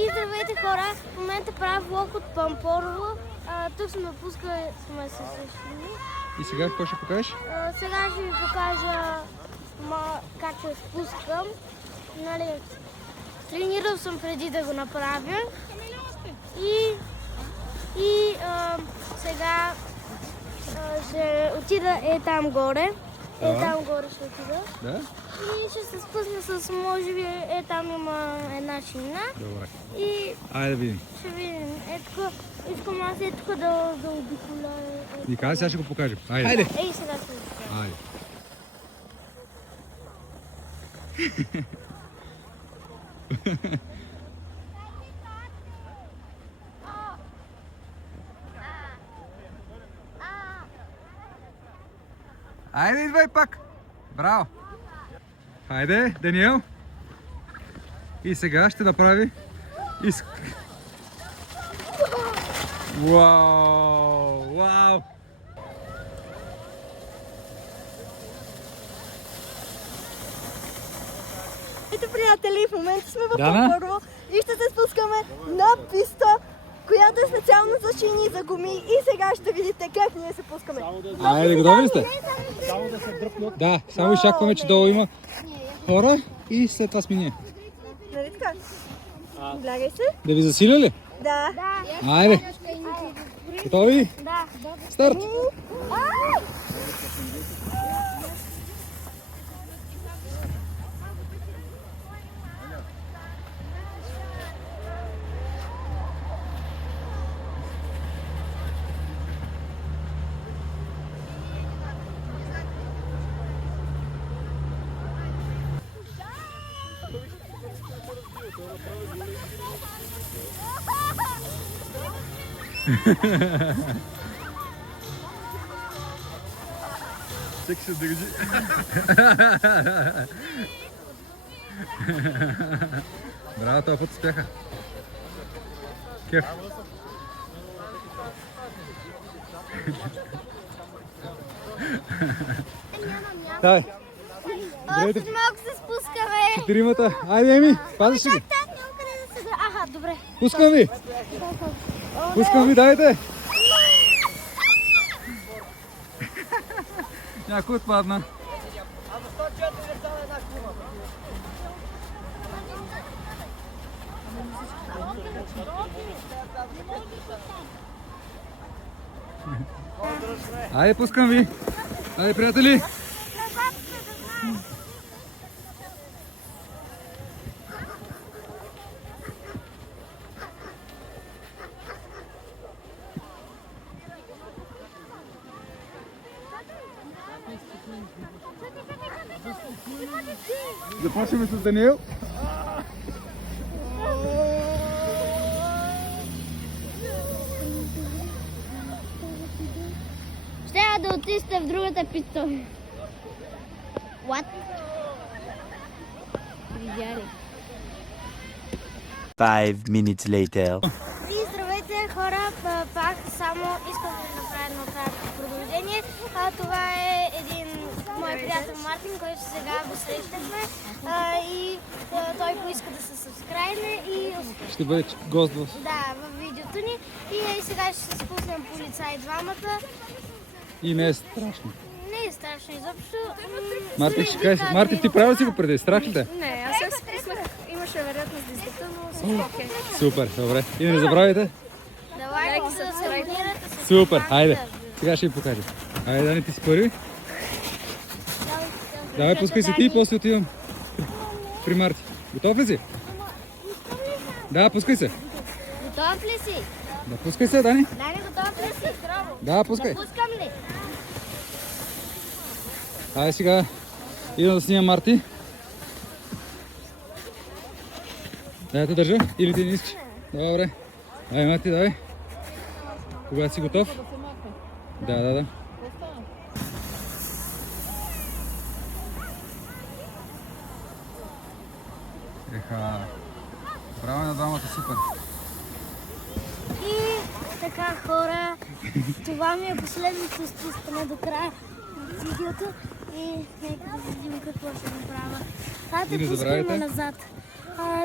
И здравейте хора, в момента правя влог от Пампорово. Тук сме пускаме се също. И сега какво ще покажеш? Сега ще ви покажа как се спускам. Нали, тренирал съм преди да го направя. И сега ще отида там горе. Там горе ще отида. Да? И ще се спусна с, може би, там има една шинна. Добре. И Айде да видим. ще видим. Искам аз тук да обиколя. И каза, сега ще го покажем. Айде. Ей, сега ще го покажа. Айде. Айде, идвай пак! Браво! Хайде, Даниел! И сега ще направи Вау! Вау! Ето, приятели, в момента сме в Дана? Пампорово и ще се спускаме на писта, която е специално за шини и за гуми. И сега ще видите как ние се пускаме. Айде, готови ли сте? Само да се дръпнат. Да, само изчакваме, че долу има хора и след това сме ние. Нали така? Влягай се. Да ви засиля ли? Да. Айде! Готови? Да. Старт! Всеки се държи. Браво, този път успяха. Кеф. Давай. Още малко се спускаме. Четиримата. Айде, Еми, пазиш ли? Там няма къде да се... Аха, добре. Пускам ви. Пускам ви, дайте. Някой отпадна. Айде, пускам ви. Айде, приятели. Започваме с Даниел. Ще да отисте в другата писта. What? Видя ли? 5 minutes later. И здравейте хора, пак само искам да ви направя едно кратко продължение. Това е един мой приятел Мартин, който сега го срещахме и той поиска да се сабскрайбне и Ще бъде гост в... в видеото ни. И сега ще се спуснем по лица и двамата. И не е страшно. Не е страшно изобщо. Мартин, ще кажеш. Мартин, ти правил си го преди? Страх ли те? Не, аз се спуснах. Имаше вероятност да издъхта, но окей. Супер, добре. И не забравяйте. Да лайкайте, да се абонирате. Супер, хайде. Сега ще ви покажа. Айде, Дани, ти си първи. Давай, пускай се ти и после отивам при Марти. Готов ли си? Да, пускай се. Готов ли си? Да, пускай се, Дани. Дани, готов ли си? Здраво. Да, пускай. Пускам ли? Айде сега идвам да снимам Марти. Дай те държа или ти не искаш? Добре. Ай, Марти, давай. Когато си готов? Да. Еха. Браво на двамата, супер. И така хора, това ми е последното спускане до края на видеото и нека да видим какво ще направя. Сега И не те забравяйте. пускаме назад.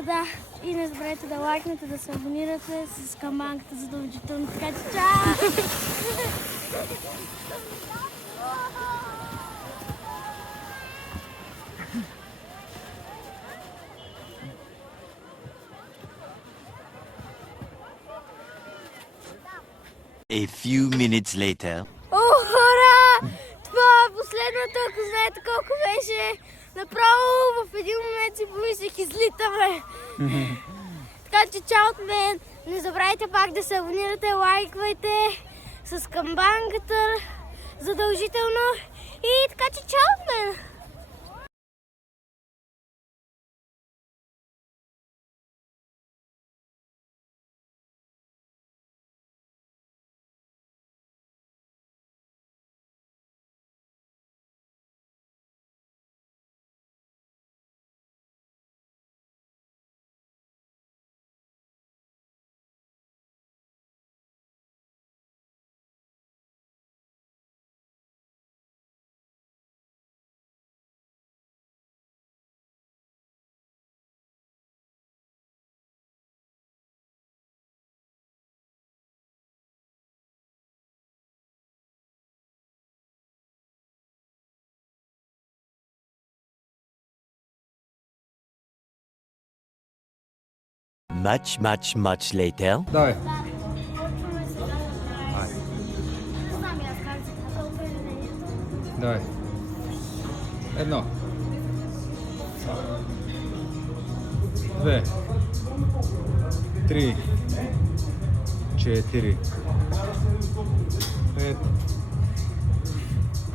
Да, и не забравяйте да лайкнете, да се абонирате с камбанката задължително. Така че чао! A few minutes later. О, хора! Това е последното, ако знаете колко беше. Направо в един момент си помислих, излитаме. Така че чао от мен. Не забравяйте пак да се абонирате, лайквайте с камбанката задължително. И така че чао от мен. Much later. Давай. Почваме сега да правим. Не знам и аз как се казва упражнението. Давай. Едно. Две. Три. Четири. Пет.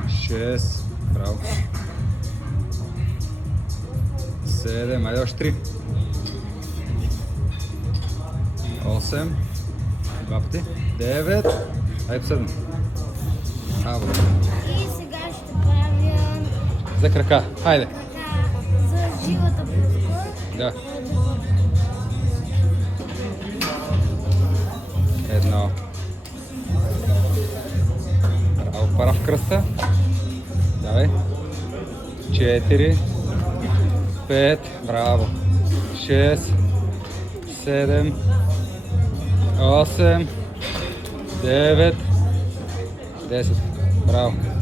Шест. Браво. Седем. Айде още три. 8, два пъти, 9, айде последно. Браво. И сега ще правя За крака, хайде. така за живата пуска. Да. Едно. Браво, пара в кръста. Давай. 4, 5, браво. 6, 7, 8, 9, 10. Браво.